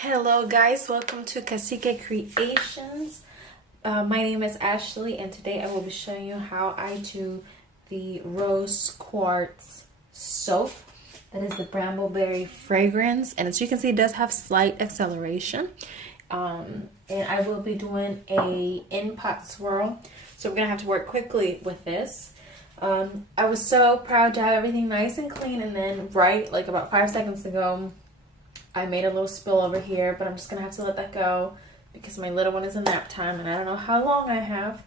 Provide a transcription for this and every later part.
Hello guys, welcome to Cacique Creations. My name is Ashley and today I will be showing you how I do the rose quartz soap. That is the brambleberry fragrance, and as you can see it does have slight acceleration. And I will be doing a in-pot swirl, so we're gonna have to work quickly with this. I was so proud to have everything nice and clean, and then right like about 5 seconds ago I made a little spill over here, but I'm just gonna have to let that go because my little one is in nap time and I don't know how long I have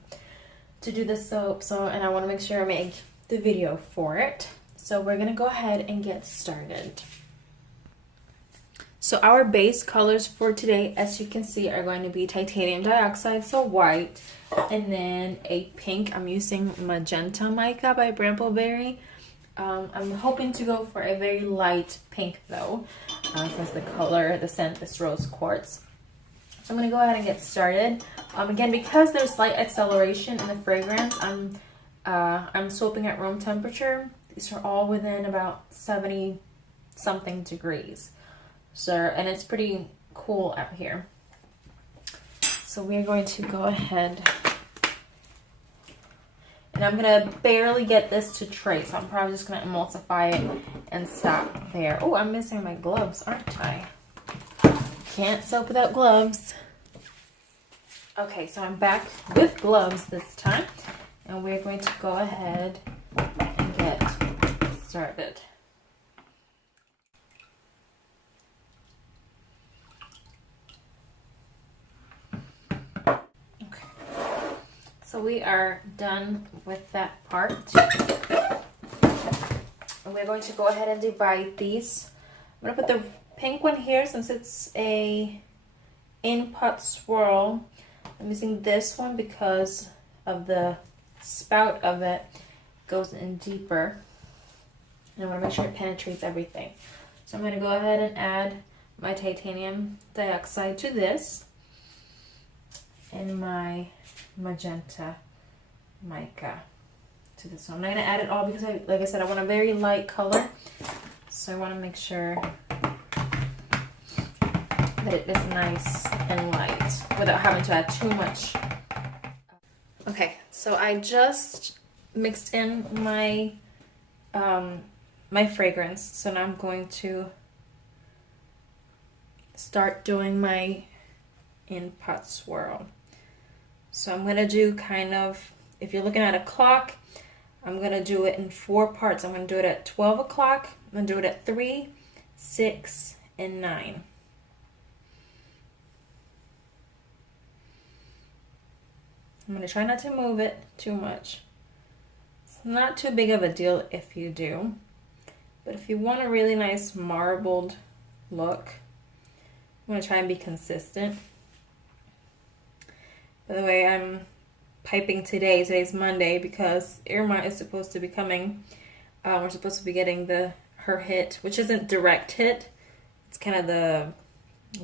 to do this soap, and I want to make sure I make the video for it. So we're gonna go ahead and get started. So our base colors for today, as you can see, are going to be titanium dioxide, so white, and then a pink. I'm using Magenta Mica by Brambleberry. I'm hoping to go for a very light pink though, since the scent is rose quartz. So I'm going to go ahead and get started. Again, because there's slight acceleration in the fragrance, I'm soaping at room temperature. These are all within about 70 something degrees. So, and it's pretty cool out here. So we're going to go ahead, and I'm going to barely get this to trace. So I'm probably just going to emulsify it and stop there. Oh, I'm missing my gloves, aren't I? Can't soap without gloves. Okay, so I'm back with gloves this time. And we're going to go ahead and get started. So we are done with that part. And we're going to go ahead and divide these. I'm going to put the pink one here since it's a in-pot swirl. I'm using this one because of the spout of it. Goes in deeper. And I want to make sure it penetrates everything. So I'm going to go ahead and add my titanium dioxide to this. And my Magenta Mica to this one. I'm not going to add it all because, like I said, I want a very light color. So I want to make sure that it is nice and light without having to add too much. Okay, so I just mixed in my my fragrance. So now I'm going to start doing my in-pot swirl. So I'm going to do kind of, if you're looking at a clock, I'm going to do it in 4 parts. I'm going to do it at 12 o'clock, I'm going to do it at 3, 6, and 9. I'm going to try not to move it too much. It's not too big of a deal if you do. But if you want a really nice marbled look, I'm going to try and be consistent. By the way, I'm piping today. Today's Monday because Irma is supposed to be coming. We're supposed to be getting her hit, which isn't direct hit. It's kind of the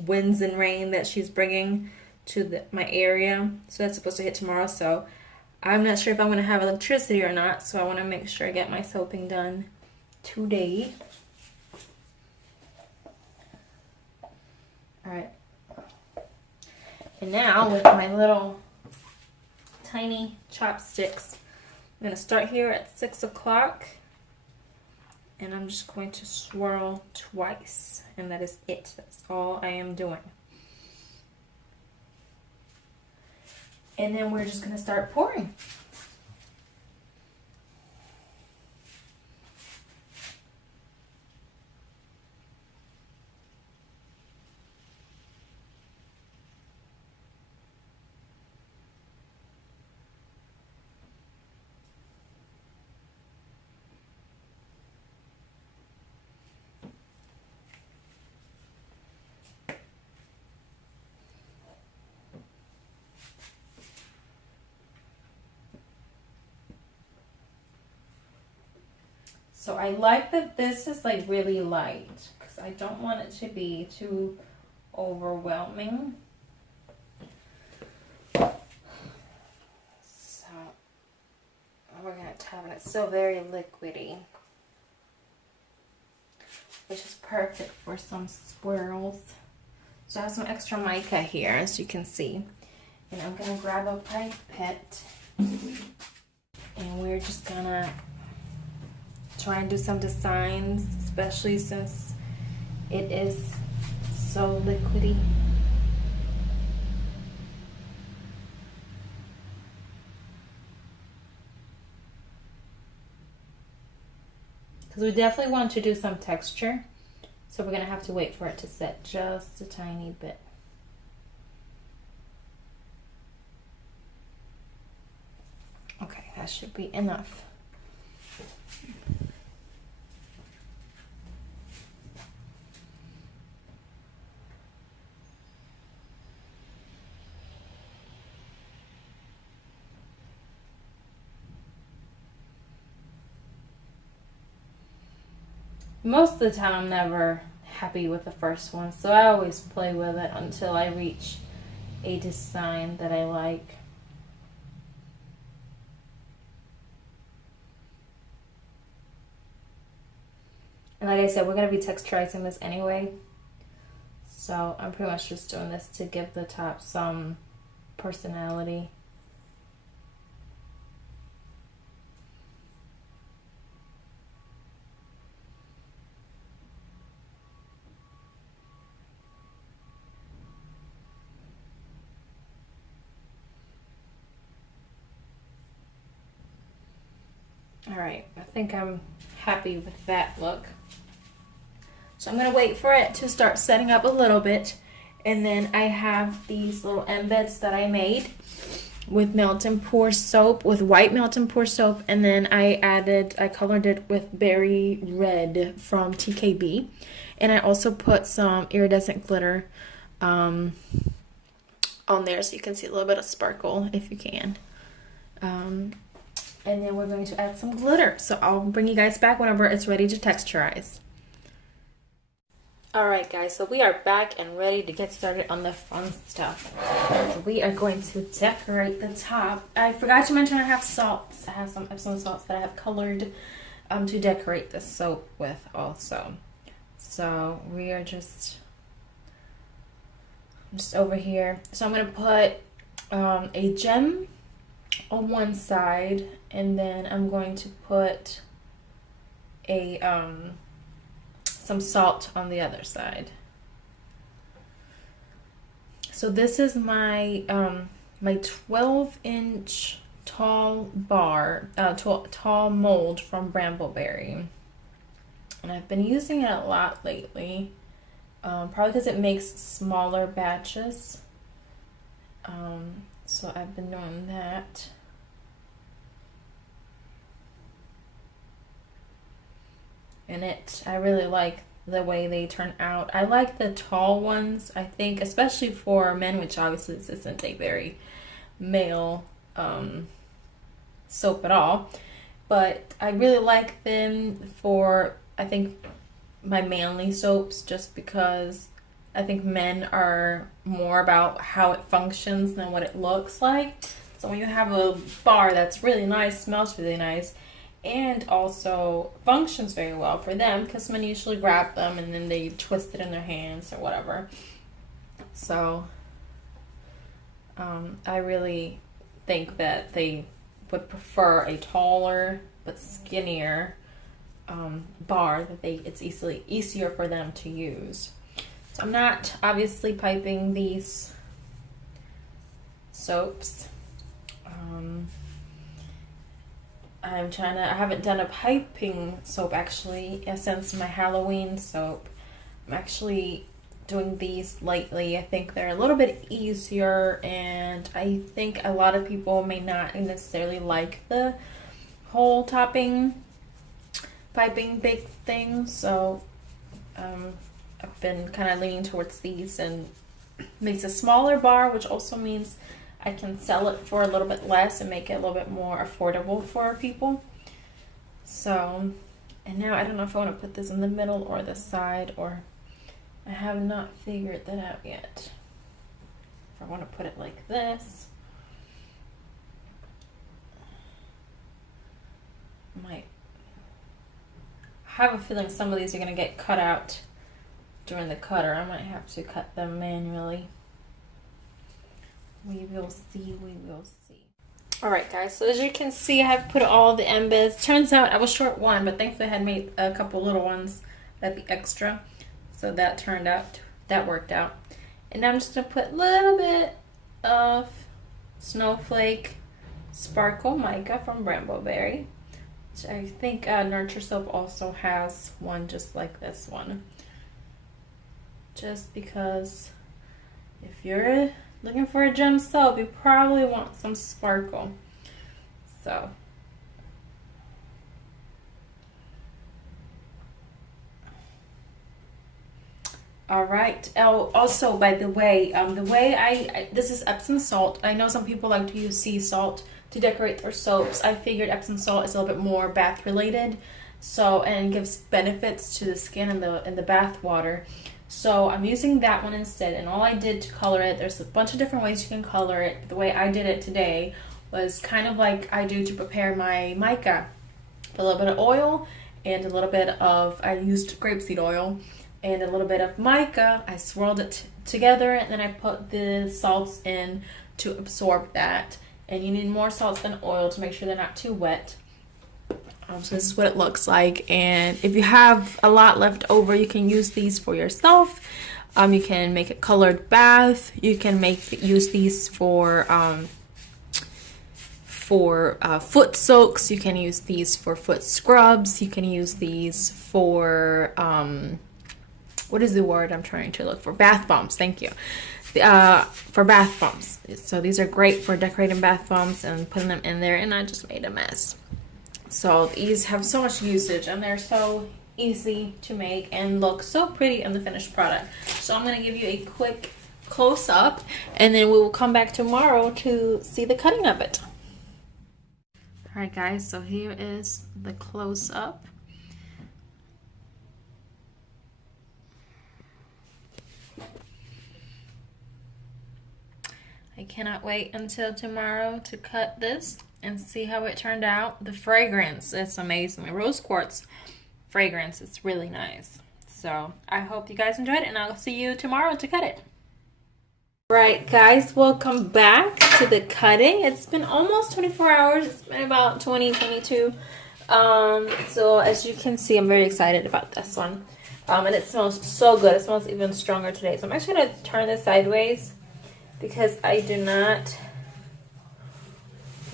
winds and rain that she's bringing to my area. So that's supposed to hit tomorrow. So I'm not sure if I'm going to have electricity or not. So I want to make sure I get my soaping done today. All right. And now with my little tiny chopsticks, I'm going to start here at 6 o'clock and I'm just going to swirl twice, and that is it. That's all I am doing. And then we're just going to start pouring. So I like that this is like really light because I don't want it to be too overwhelming. So we're going to tap it. It's still very liquidy, which is perfect for some swirls. So I have some extra mica here, as you can see. And I'm gonna grab a pipette and we're just gonna try and do some designs, especially since it is so liquidy. Because we definitely want to do some texture, so we're gonna have to wait for it to set just a tiny bit. Okay, that should be enough. Most of the time I'm never happy with the first one, so I always play with it until I reach a design that I like. And like I said, we're going to be texturizing this anyway, so I'm pretty much just doing this to give the top some personality. Alright, I think I'm happy with that look. So I'm going to wait for it to start setting up a little bit. And then I have these little embeds that I made with melt and pour soap, with white melt and pour soap. And then I colored it with berry red from TKB. And I also put some iridescent glitter on there so you can see a little bit of sparkle if you can. And then we're going to add some glitter. So I'll bring you guys back whenever it's ready to texturize. Alright guys, so we are back and ready to get started on the fun stuff. So we are going to decorate the top. I forgot to mention I have salts. I have some Epsom salts that I have colored to decorate the soap with also. So we are just over here. So I'm going to put a gem on one side, and then I'm going to put a some salt on the other side. So this is my my 12-inch tall bar, tall mold from Brambleberry, and I've been using it a lot lately, probably because it makes smaller batches. So I've been doing that. And I really like the way they turn out. I like the tall ones, I think, especially for men, which obviously this isn't a very male soap at all. But I really like them for, I think, my manly soaps, just because I think men are more about how it functions than what it looks like. So when you have a bar that's really nice, smells really nice, and also functions very well for them, because men usually grab them and then they twist it in their hands or whatever. So I really think that they would prefer a taller but skinnier bar, that it's easier for them to use. So I'm not obviously piping these soaps. I haven't done a piping soap actually since my Halloween soap. I'm actually doing these lately. I think they're a little bit easier, and I think a lot of people may not necessarily like the whole piping big thing. So I've been kind of leaning towards these, and makes a smaller bar, which also means I can sell it for a little bit less and make it a little bit more affordable for people. So, and now I don't know if I want to put this in the middle or the side, or I have not figured that out yet. If I want to put it like this, I have a feeling some of these are going to get cut out during the cutter. I might have to cut them manually. We will see, we will see. Alright guys, so as you can see, I have put all the embeds. Turns out I was short one, but thankfully I had made a couple little ones that'd be extra. So that worked out. And now I'm just gonna put a little bit of Snowflake Sparkle Mica from Brambleberry. Which I think Nurture Soap also has one just like this one. Just because if you're looking for a gem soap, you probably want some sparkle. So all right. Oh, also, by the way, this is Epsom salt. I know some people like to use sea salt to decorate their soaps. I figured Epsom salt is a little bit more bath related, so and gives benefits to the skin and the bath water. So I'm using that one instead, and all I did to color it, there's a bunch of different ways you can color it. But the way I did it today was kind of like I do to prepare my mica. A little bit of oil and a little bit of, I used grapeseed oil and a little bit of mica. I swirled it together, and then I put the salts in to absorb that. And you need more salts than oil to make sure they're not too wet. So this is what it looks like, and if you have a lot left over, you can use these for yourself. You can make a colored bath. You can use these for foot soaks. You can use these for foot scrubs. You can use these for what is the word I'm trying to look for? Bath bombs. Thank you. For bath bombs. So these are great for decorating bath bombs and putting them in there, and I just made a mess. So these have so much usage, and they're so easy to make and look so pretty in the finished product. So I'm going to give you a quick close-up, and then we will come back tomorrow to see the cutting of it. Alright guys, so here is the close-up. I cannot wait until tomorrow to cut this and see how it turned out. The fragrance is amazing. The rose quartz fragrance is really nice. So I hope you guys enjoyed it, and I'll see you tomorrow to cut it. Right guys, welcome back to the cutting. It's been almost 24 hours. It's been about 22. So as you can see, I'm very excited about this one. And it smells so good. It smells even stronger today. So I'm actually going to turn this sideways because I do not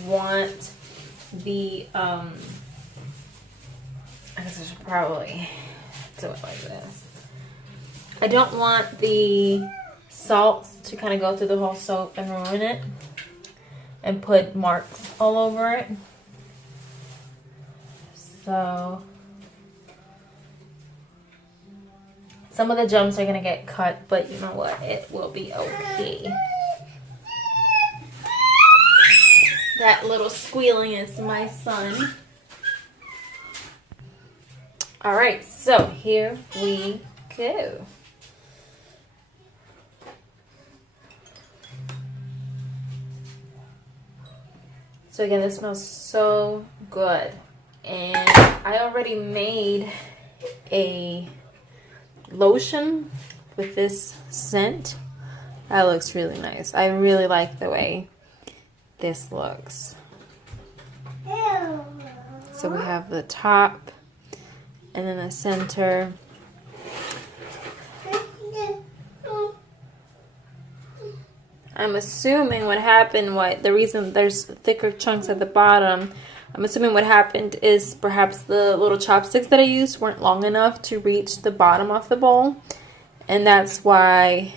want the I guess I should probably do it like this. I don't want the salts to kind of go through the whole soap and ruin it and put marks all over it. So some of the gems are gonna get cut, but you know what, it will be okay. That little squealing is my son. All right, so here we go. So again, this smells so good. And I already made a lotion with this scent. That looks really nice. I really like the way this looks. So we have the top and then the center. I'm assuming what happened, the reason there's thicker chunks at the bottom, I'm assuming what happened is perhaps the little chopsticks that I used weren't long enough to reach the bottom of the bowl, and that's why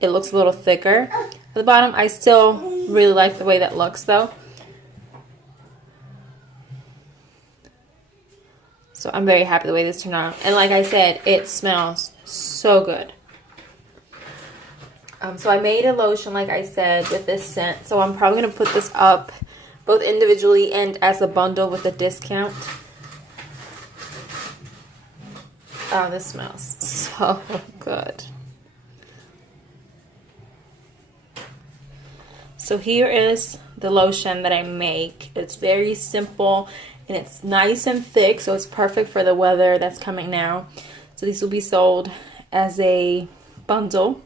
it looks a little thicker at the bottom. I still really like the way that looks though. So I'm very happy the way this turned out. And like I said, it smells so good. So I made a lotion, like I said, with this scent. So I'm probably going to put this up both individually and as a bundle with a discount. Oh, this smells so good. So here is the lotion that I make. It's very simple and it's nice and thick, so it's perfect for the weather that's coming now. So these will be sold as a bundle,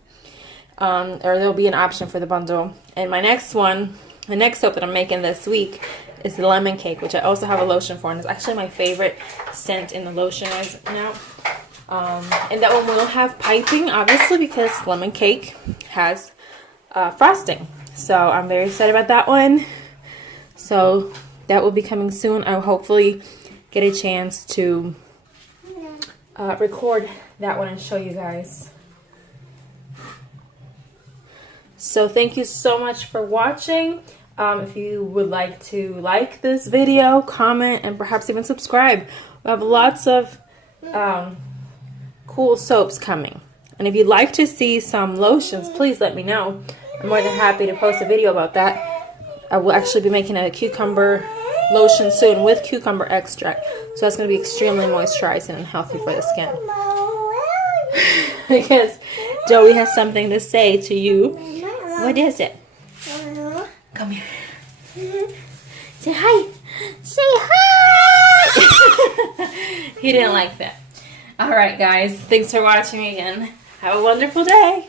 or there'll be an option for the bundle. And my next one, the next soap that I'm making this week is the lemon cake, which I also have a lotion for, and it's actually my favorite scent in the lotion right now. And that one will have piping, obviously, because lemon cake has frosting. So I'm very excited about that one. So that will be coming soon. I'll hopefully get a chance to record that one and show you guys. So thank you so much for watching. If you would like to like this video, comment, and perhaps even subscribe. We have lots of cool soaps coming. And if you'd like to see some lotions, please let me know. I'm more than happy to post a video about that. I will actually be making a cucumber lotion soon with cucumber extract. So that's going to be extremely moisturizing and healthy for the skin. Because Joey has something to say to you. What is it? Come here. Say hi. Say hi. He didn't like that. Alright guys, thanks for watching again. Have a wonderful day.